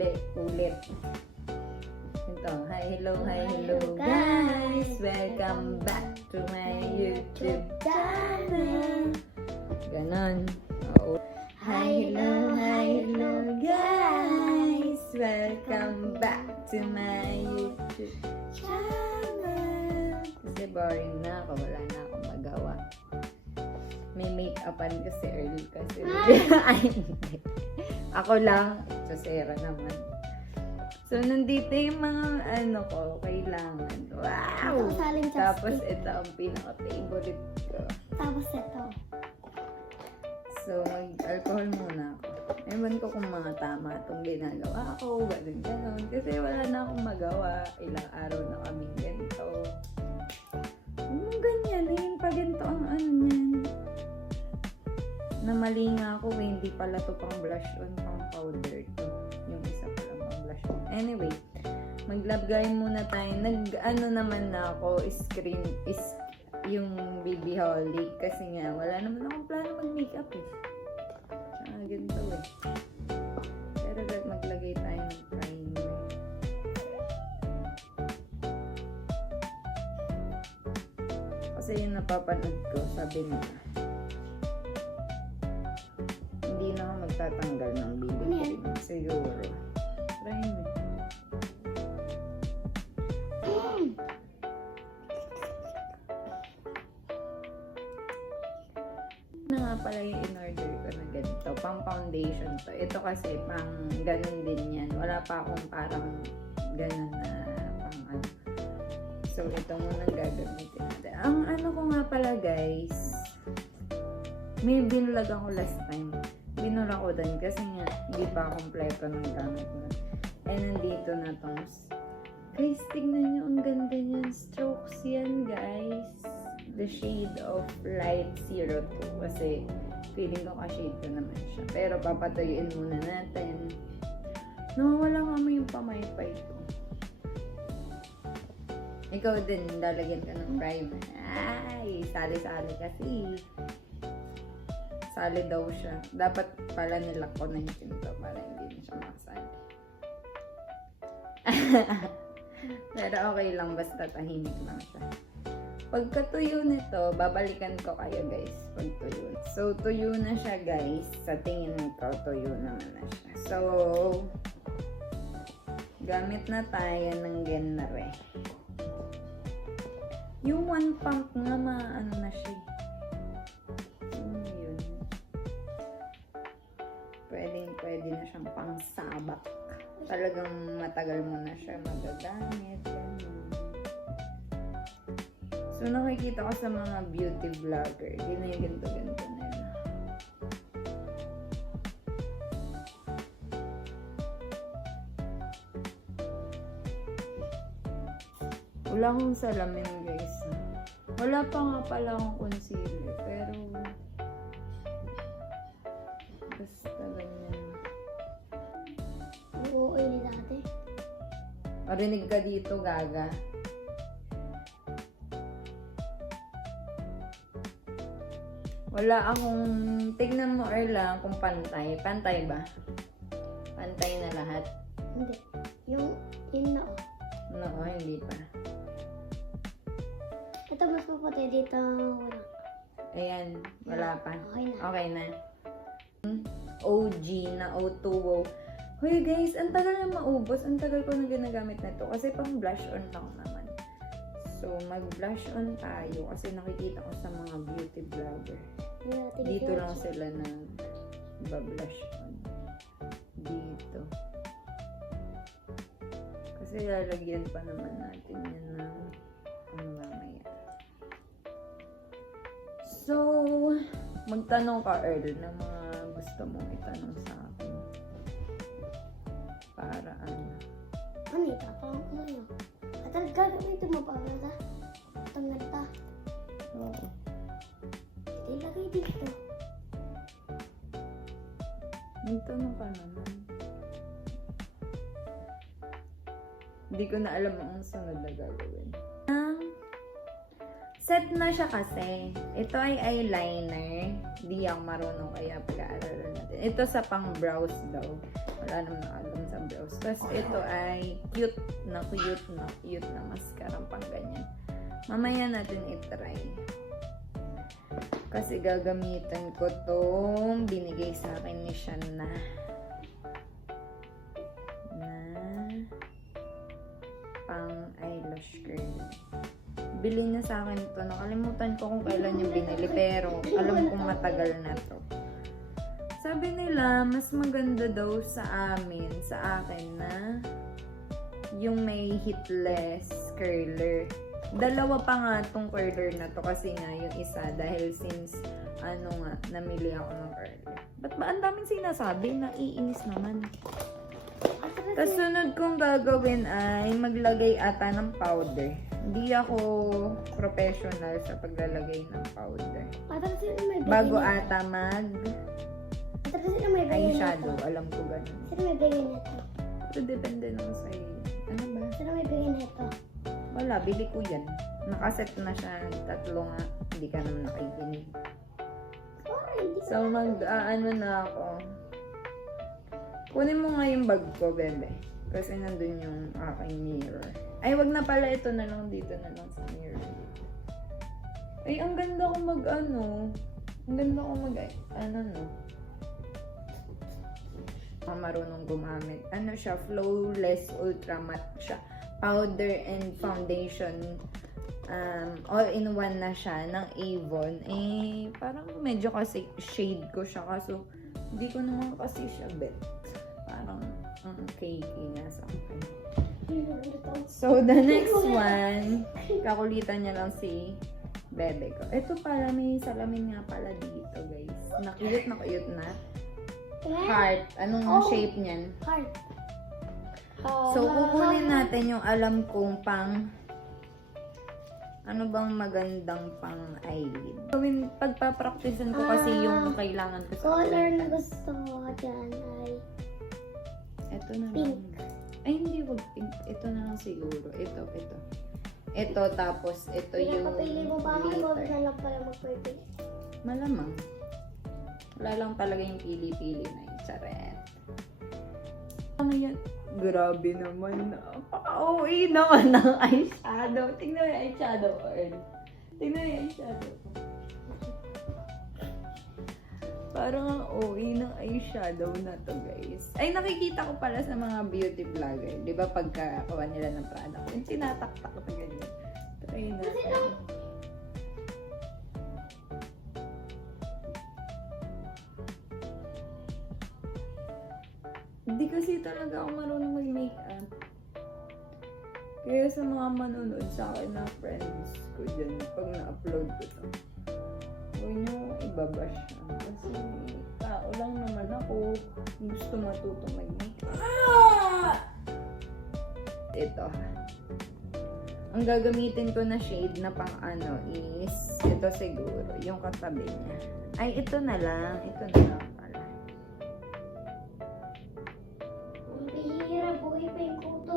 ulit. Ito, hi, hello guys! Welcome back to my YouTube channel! Ganon. Oo. Hi, hello guys! Welcome back to my YouTube channel! Kasi boring na ako, wala na akong magawa. May make-upan kasi early kasi. Ay, hindi. Ako lang, Chosera naman. So, nandito yung mga ko, kailangan. Wow! Tapos, ito ang pinaka-favorite ko. Tapos ito. So, mag-alcohol muna ako. Ewan ko kung mga tama itong ginagawa ako, ganun. Kasi wala na akong magawa. Ilang araw na kaming ganito. Ganyan, ngayon pa ganito ang niyan. Namali nga ako, hindi pala to pang blush on, pang powder to. Yung isa pala pang blush on. Anyway, maglagay muna tayo. Naman na ako, yung baby holic. Kasi nga, wala naman akong plano mag-makeup eh. Tsaka ganito eh. Pero maglagay tayo ng primer. Kasi yung napapanood ko, sabi nila, hindi na ako magtatanggal ng BB cream. Siguro. Try mo. Na nga pala yung in-order ko na ganito. Pang foundation to. Ito kasi pang ganun din yan. Wala pa akong parang ganun na pang So, ito muna gagamitin natin. Ang ko nga pala guys, may binulag ako last time. Binura ko din kasi nga hindi pa kompleto ng gamit mo. And nandito na tong guys, tignan nyo, ang ganda niyan. Strokes yan guys. The shade of light 02 kasi feeling ko ka-shade ko naman siya. Pero papatuyuin muna natin. Nawawala nga mo yung pamaypay ko. Ikaw din, lalagyan ka ng primer. Ay, sali-sali kasi. Sali daw siya. Dapat pala nilak ko na yung pinto para hindi na siya makasali. Pero okay lang, basta tahimik lang siya. Pagkatuyo nito, babalikan ko kayo guys. Pagtuyo. So, tuyo na siya guys. Sa tingin ko, tuyo naman na siya. So, gamit na tayo ng Genre. Yung one pump nga, na siya. Pwede na siyang pangsabak. Talagang matagal mo na siya magagamit. So, nakikita ko sa mga beauty vlogger. Hindi na yung ganito-ganito na yun. Wala akong salamin guys. Wala pa nga pala akong concealer. Pero basta ganyan. Oo, ini dati. Marinig ka dito, gaga. Wala akong, tignan mo Erla kung pantay. Pantay ba? Pantay na lahat? Hindi. Yung ino. No, hindi pa. Ito mas maputi dito. Wala. Ayan, wala pa. Okay na. Okay na. OG na O2O. Hoy guys, ang tagal na maubos. Ang tagal ko na ginagamit na ito. Kasi pang blush on lang naman. So, mag-blush on tayo. Kasi nakikita ko sa mga beauty vlogger. Dito lang sila nag-blush on. Dito. Kasi lalagyan pa naman natin yan ng mamaya. So, magtanong ka Earl ng mga gusto mong itanong sa akin. Para Ano ito? Parang ko na. At ang gagamitin mo pa ba? Itong ganda. Oo. Ilagay dito. Magtanong ka naman. Hindi ko na alam ang sunod na gagawin. Set na siya kasi. Ito ay eyeliner. Di ako marunong kaya pag-aaralan natin. Ito sa pang-brows daw. Wala naman alam sa brows. Tapos ito ay cute na mascara pang ganyan. Mamaya natin itry. Kasi gagamitan ko tong binigay sa akin ni Shanna. Na pang eyelash curl. Bili niya sa akin ito. Nakalimutan ko kung kailan yung binili. Pero alam kong matagal na to. Sabi nila, mas maganda daw sa akin na yung may hitless curler. Dalawa pa nga tong curler na to kasi nga yung isa dahil since namili ako ng curler. Ba't ba ang daming sinasabi? Naiinis naman. Kasunod kong gagawin ay maglagay ata ng powder. Hindi ako professional sa paglalagay ng powder. Bago ata eyeshadow. Alam ko ganun. Sino may bigay nito? Pero depende naman sa'yo. Ano ba? Sino may bigay nito? Wala, bili ko yan. Nakaset na siya. 3 nga. Hindi ka naman nakikinig. So, na ako. Kunin mo nga yung bag ko, bebe. Kasi nandun yung aking mirror. Ay, wag na pala. Ito na lang. Dito na lang sa mirror. Ay, ang ganda ko Ang ganda ko marunong gumamit. Ano siya? Flawless Ultra Matte siya. Powder and foundation. All-in-one na siya ng Avon. Eh, parang medyo kasi shade ko siya. Kaso, hindi ko naman kasi siya bet. Parang, cakey nga sa akin. So, the next one, kakulitan niya lang si bebe ko. Ito pala, may salamin nga pala dito, guys. Na cute na. Heart. Anong shape niyan? Heart. So, kukunin natin yung alam kong ano bang magandang pang eyelid. Pagpapracticean ko kasi yung kailangan ko sa Color na gusto ko dyan ay ito na pink. lang. Ay, hindi, wag pink. Ito na lang siguro. Ito, tapos ito yung Pinapapili mo ba ako? Huwag glitter. na lang pala magpipili. Malamang. Wala lang talaga yung pili-pili na yun. Charet. Ano yan? Grabe naman. Napaka-OA naman ng eyeshadow. Tingnan mo yung eyeshadow, Earl. Tingnan mo yung eyeshadow. Parang ang OA ng eyeshadow na to, guys. Ay, nakikita ko pala sa mga beauty vlogger. Di ba pagkakawa nila ng product, yung tinataktak na ganyan. Try natin. Hindi kasi talaga ako marunong mag-makeup. Kaya sa mga manonood sa akin na friends ko dyan, pag na-upload ko to, huwag niyo ibabash na. Kasi tao lang naman ako. Gusto matuto mag-makeup. Ito ha. Ang gagamitin ko na shade na pang is ito siguro, yung katabi niya. Ay, ito na lang pala. Bihira, buhay pa yung kuto.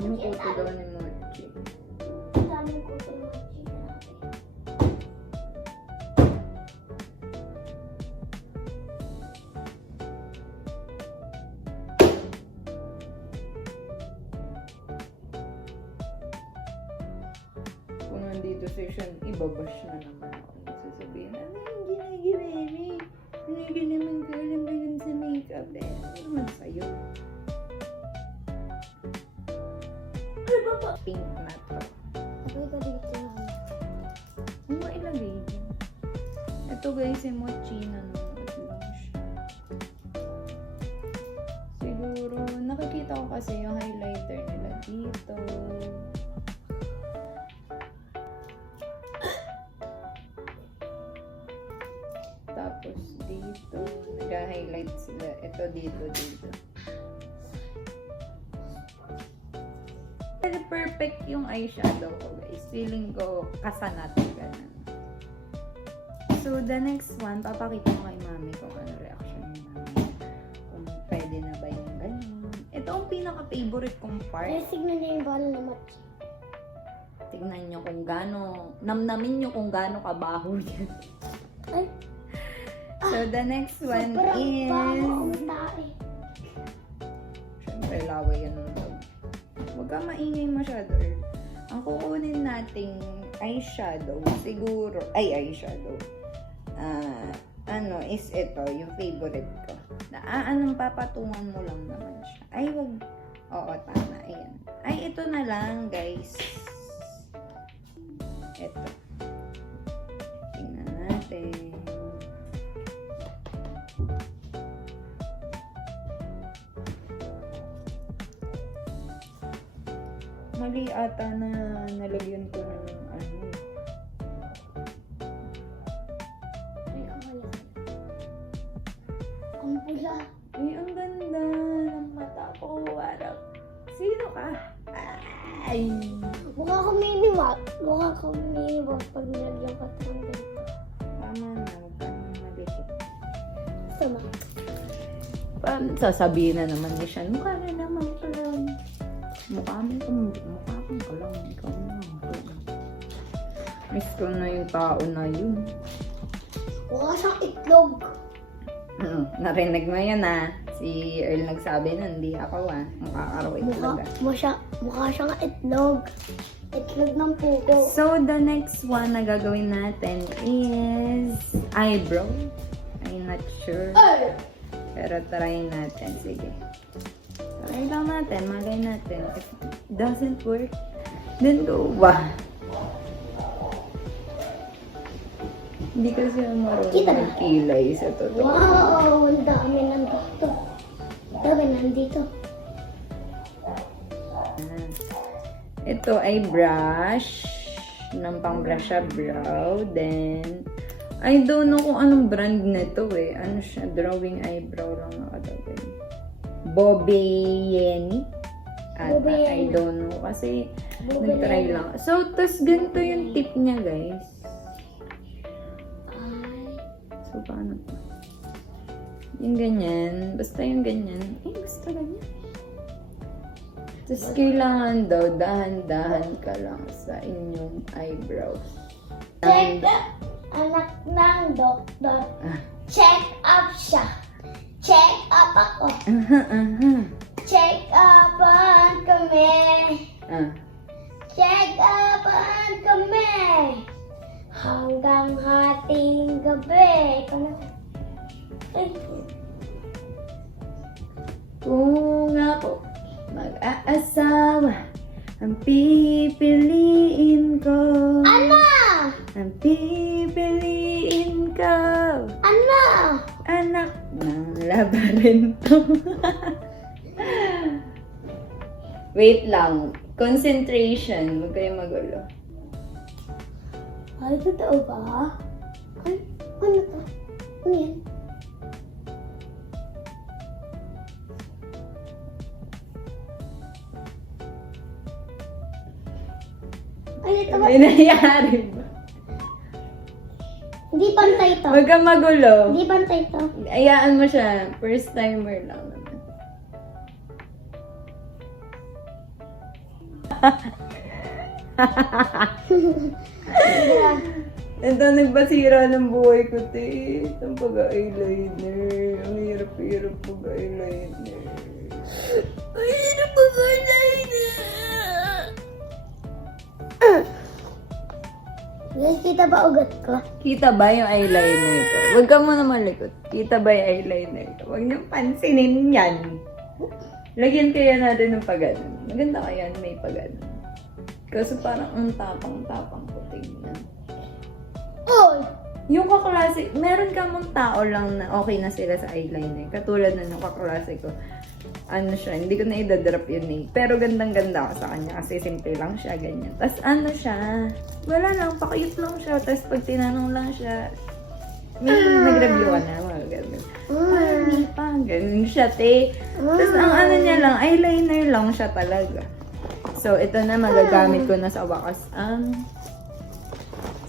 Yung kuto daw ni Mochi. Ang daming kuto ng mga chika. Kung nandito section, ibabash na naman ako. Sasabihin, ano yung ginagawa? Hindi ka naman kalam sa makeup. Ano naman sa'yo? Pink na to. Sabi ko dito. Ano mo ilagay dyan? Ito guys, si Mochi nanonood lang siya. Siguro, nakikita ko kasi yung highlighter nila dito. Tapos dito, nag-highlight sila. Ito dito. Very perfect yung eyeshadow ko, guys. Feeling ko kasanat ganun. So, the next one, papakita ko kay mami kung ano reaction ni mami. Kung pwede na ba yung ganun. Ito ang pinaka-favorite kong part. Ay, signan niya yung bala na match. tignan nyo kung gaano, namnamin nyo kung gaano kabaho yan. Ay, So, the next one sobrang is... baho ang tae. Siyempre, laway yan ng dog. Huwag ka maingay masyado, Earl. Ang kukunin nating eyeshadow, siguro, eyeshadow. Is ito, yung favorite ko. Anong papatungan mo lang naman siya. Ay, wag. Oo, tama. Ayan. Ay, ito na lang, guys. Ito. Tingnan natin. Mali ata na nalagyan ko ng ano. Ay, wala. Ang pula. Ay, ang ganda ng mata ko. Parang, sino ka? Ay. Mukha ko miniwag. Mukha ko miniwag pag nilagyan ko ito ng ganito. Tama na. Huwag ka nang malikot. Sama. Sasabihin na naman ni Sean, mukha na naman pala. Mukha kang kalang. Ikaw na. Miss ko na yung tao na yun. Mukha siyang itlog. Narinig mo yun Si Earl nagsabi na, hindi ako Mukha ka raw itlog Mukha siyang itlog. Itlog ng pugo. So, the next one na gagawin natin is eyebrow. I'm not sure. Ay! Pero try natin. Sige. Try lang natin. Malay natin. If it doesn't work, then go ba? Hindi kasi ako Kita marunong na. magkilay sa totoo. Wow! Ang dami nandito. Dami nandito. Ito ay brush. Ng pang-brush sa brow. Then, I don't know kung anong brand nito Ano siya? Drawing eyebrow lang nakalagay. Bobeyeni? Bobeyeni. I don't know. Kasi, Bobeyeni. nag-try lang. So, tas ganito yung tip niya, guys. Ay. So, paano to? Yung ganyan. Basta yung ganyan. Basta ganyan. Tapos, kailangan daw, dahan-dahan ka lang sa inyong eyebrows. Check anak ng doktor. Check up siya. Check up ako. Check upan kami. Check upan kami. Hanggang hating gabi. Ay. Kung ako mag-aasawa, ang pipiliin ko. Ano? Ang pipiliin ko. Ano? Anak ng labarento. Wait lang. Concentration. Huwag kayo magulo. Ay, totoo ba? Ay, ano to? Ano yan? Ay, ito ba? May nangyari ba? Hindi pantay to. Huwag kang magulo. Hindi pantay to. Ayaan mo siya. First timer lang naman. Ito, nagbasira ng buhay ko, te. Itong pag-eyeliner. Ang hirap-hirap pag-eyeliner. Ang hirap pag-eyeliner. Guys, kita ba ugat ko? Kita ba yung eyeliner ko? Huwag ka muna malikot. Kita ba yung eyeliner ko? Huwag niyong pansinin yan. Lagyan kaya natin ng pag-anon. Maganda kaya may pag-anon. Kasi parang ang tapang-tapang ko tingnan. Oy! Yung kaklase, meron ka mong tao lang na okay na sila sa eyeliner. Katulad na ng kaklase ko. Ano siya, hindi ko na idadrop yun eh. Pero gandang-ganda ako sa kanya kasi simple lang siya, ganyan. Tapos ano siya, wala lang, pakiyot lang siya. Tapos pag tinanong lang siya, may nag-review ka na, mga ganun. Hindi pa, ganun siya, te. Tapos ang ano niya lang, eyeliner lang siya talaga. So, ito na, magagamit ko na sa wakas ang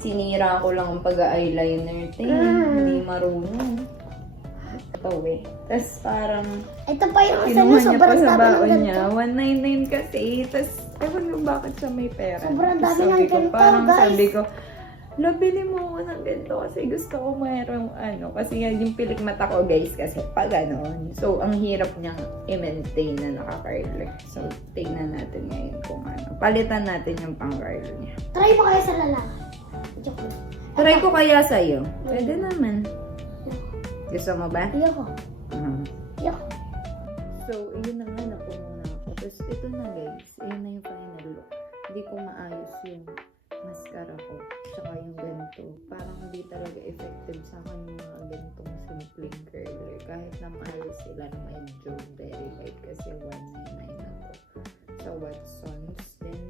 sinira ko lang ang pag-eyeliner, te. Hindi marunong. Ito eh. Tapos parang Ito pa yung isa kinuha na niya pa sobrang sa dami ng baon ganito. niya. 199 kasi. Tapos ewan ko bakit siya may pera. Sobrang Tapos dami ng sabi ko, ganito, parang guys. sabi ko, labili mo ako ng ganito kasi gusto ko mayroong ano. Kasi yan yung pilik mata ko guys kasi pag gano'n. So ang hirap niyang i-maintain na naka-curler. So tignan natin ngayon kung ano. Palitan natin yung pang-curl niya. Try mo kayo sa lalaki. Joke lang. Try ko kaya sa'yo. Pwede naman. Gusto mo ba? Ayoko. Mhm. Ayoko. So, yun na nga, napuno na ako. Tapos, ito na guys, yun na yung final look. Hindi ko maayos yung mascara ko, tsaka yung ganito. Parang hindi talaga effective sa akin yung mga ganitong simpleng curler. Kahit na maayos sila na medyo very light kasi 199 na to. Sa Watsons. Then,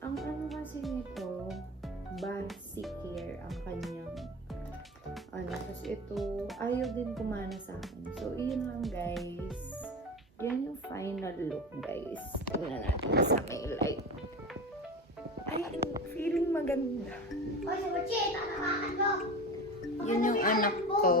ang ano kasi nito, Basic Care ang kanyang ano, kasi ito, ayaw din kumana sa akin. So, iyon lang guys. Yan yung final look guys. Tingnan natin sa may light. Ay, feeling maganda. Oy, sa bachi, tatawakan mo. Yun yung anak ko.